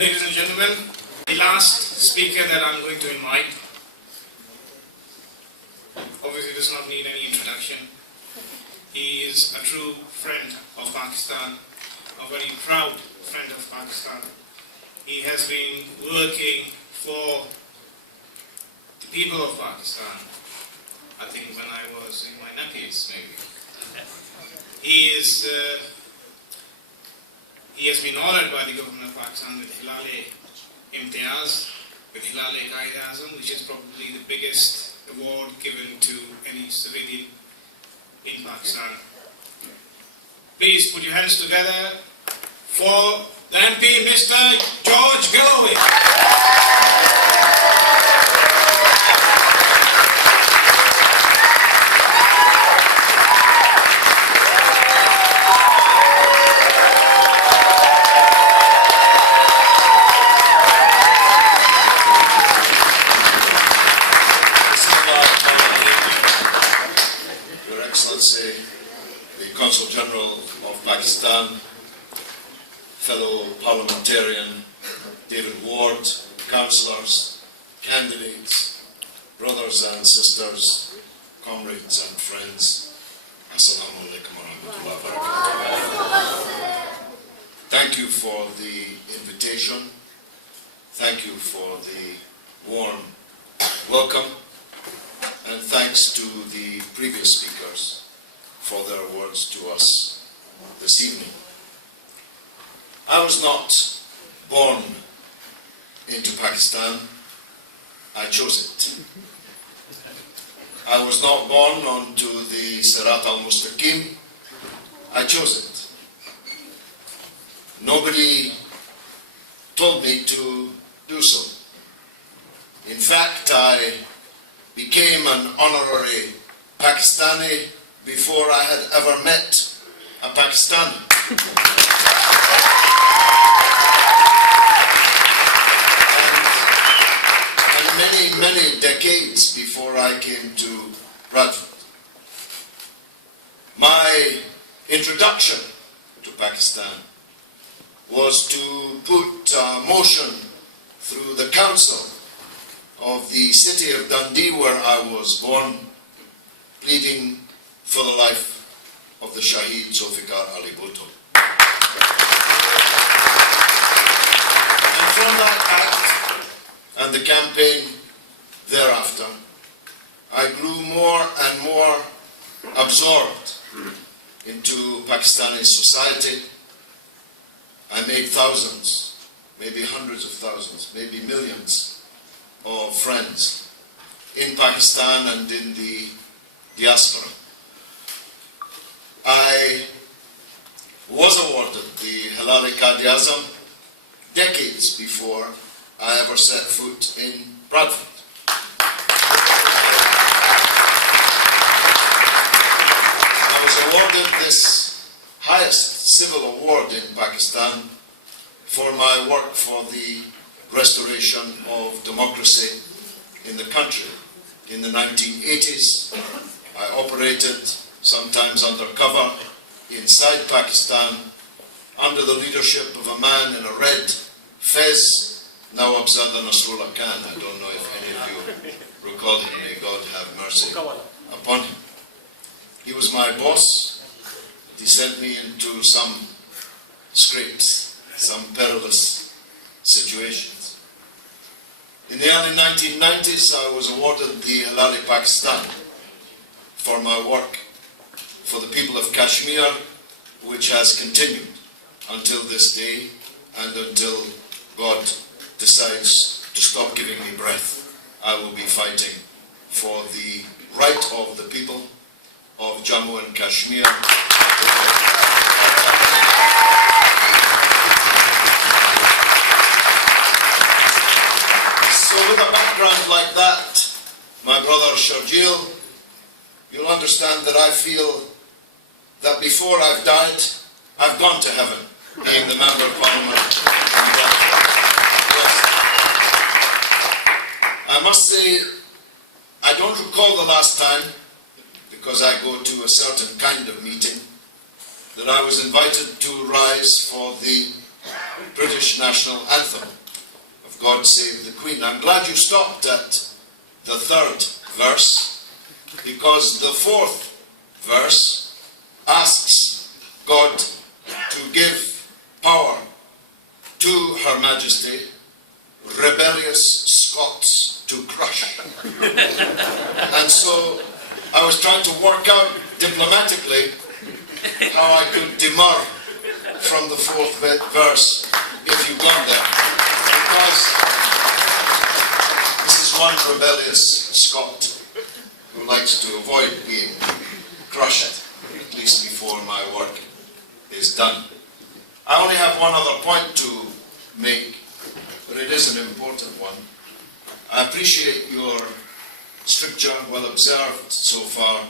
Ladies and gentlemen, the last speaker that I'm going to invite obviously does not need any introduction. He is a true friend of Pakistan, a very proud friend of Pakistan. He has been working for the people of Pakistan, I think when I was in my nappies maybe. He has been honoured by the government of Pakistan with Hilal-e-Imtiaz, with Hilal-e-Qaid-e-Azam, which is probably the biggest award given to any civilian in Pakistan. Please put your hands together for the MP, Mr. George Galloway. The Consul General of Pakistan, fellow parliamentarian David Ward, councillors, candidates, brothers and sisters, comrades and friends, Assalamu alaikum wa rahmatullahi wa barakatuh. Thank you for the invitation. Thank you for the warm welcome. And thanks to the previous speakers for their words to us this evening. I was not born into Pakistan, I chose it. I was not born onto the Sirat al-Mustaqim, I chose it. Nobody told me to do so. In fact, I became an honorary Pakistani before I had ever met a Pakistani. And many decades before I came to Bradford. My introduction to Pakistan was to put a motion through the council of the city of Dundee, where I was born, pleading for the life of the Shaheed Zulfikar Ali Bhutto. And from that act and the campaign thereafter, I grew more and more absorbed into Pakistani society. I made thousands, maybe hundreds of thousands, maybe millions of friends in Pakistan and in the diaspora. I was awarded the Hilal-e-Qaid-e-Azam decades before I ever set foot in Bradford. I was awarded this highest civil award in Pakistan for my work for the restoration of democracy in the country. In the 1980s, I operated, sometimes undercover, inside Pakistan, under the leadership of a man in a red fez, Nawab Zada Nasrullah Khan. I don't know if any of you recall him. May God have mercy upon him. He was my boss. He sent me into some scrapes, some perilous situations. In the early 1990s, I was awarded the Halal-e-Pakistan for my work for the people of Kashmir, which has continued until this day and until God decides to stop giving me breath. I will be fighting for the right of the people of Jammu and Kashmir. So with a background like that, my brother Sharjeel, you'll understand that I feel that before I've died, I've gone to heaven, being the Member of Parliament from Bradford. Yes. I must say, I don't recall the last time, because I go to a certain kind of meeting, that I was invited to rise for the British national anthem of God Save the Queen. I'm glad you stopped at the third verse, because the fourth verse asks God to give power to Her Majesty, rebellious Scots to crush. And so I was trying to work out diplomatically how I could demur from the fourth verse if you've gone there. Because this is one rebellious Scot who likes to avoid being crushed, at least before my work is done. I only have one other point to make, but it is an important one. I appreciate your stricture, well observed so far,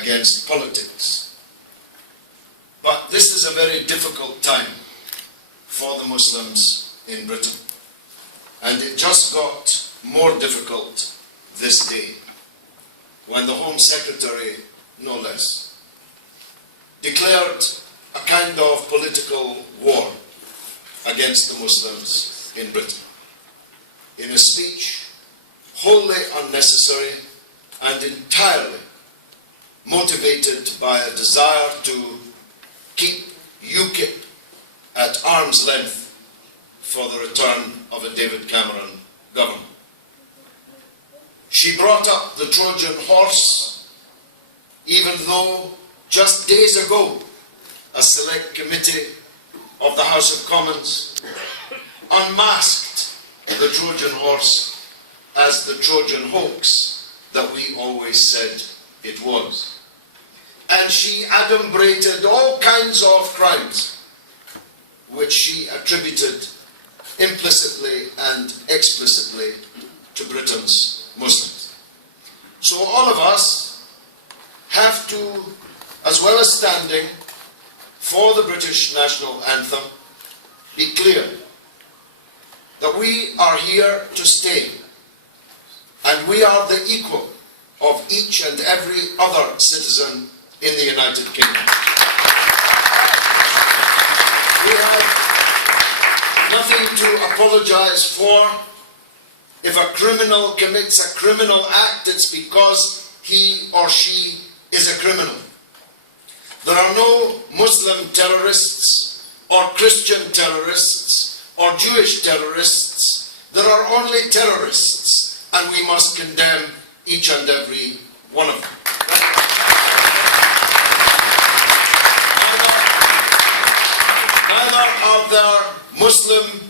against politics. But this is a very difficult time for the Muslims in Britain. And it just got more difficult this day, when the Home Secretary, no less, declared a kind of political war against the Muslims in Britain, in a speech wholly unnecessary and entirely motivated by a desire to keep UKIP at arm's length for the return of a David Cameron government. She brought up the Trojan horse, even though just days ago a select committee of the House of Commons unmasked the Trojan horse as the Trojan hoax that we always said it was. And she adumbrated all kinds of crimes which she attributed implicitly and explicitly to Britain's Muslims. So all of us have to, as well as standing for the British national anthem, be clear that we are here to stay, and we are the equal of each and every other citizen in the United Kingdom. We have nothing to apologize for. If a criminal commits a criminal act, it's because he or she is a criminal. There are no Muslim terrorists or Christian terrorists or Jewish terrorists. There are only terrorists, and we must condemn each and every one of them. Neither are there Muslim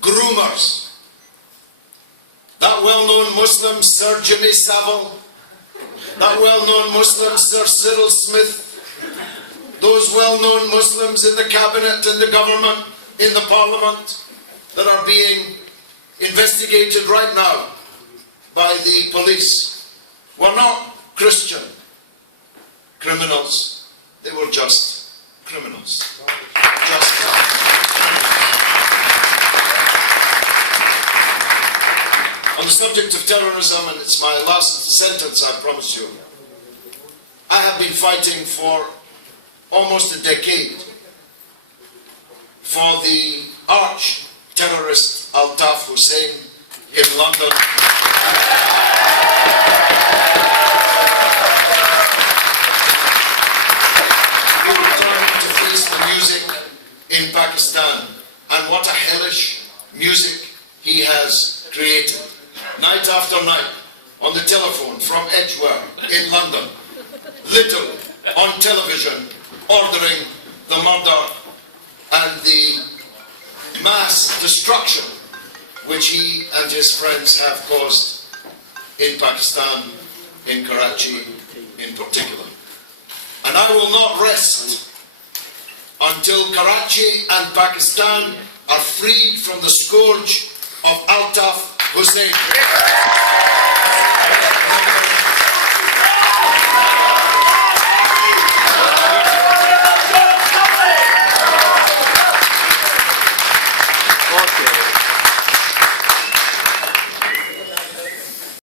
groomers. That well-known Muslim Sir Jimmy Savile, that well-known Muslim Sir Cyril Smith, those well-known Muslims in the cabinet, in the government, in the parliament, that are being investigated right now by the police, were not Christian criminals. They were just criminals. On the subject of terrorism, and it's my last sentence, I promise you, I have been fighting for almost a decade for the arch-terrorist Altaf Hussein in London. He returned to face the music in Pakistan, and what a hellish music he has created, night after night, on the telephone from Edgware in London, literally on television, ordering the murder and the mass destruction which he and his friends have caused in Pakistan, in Karachi in particular. And I will not rest until Karachi and Pakistan are freed from the scourge of Altaf Hussain. Okay.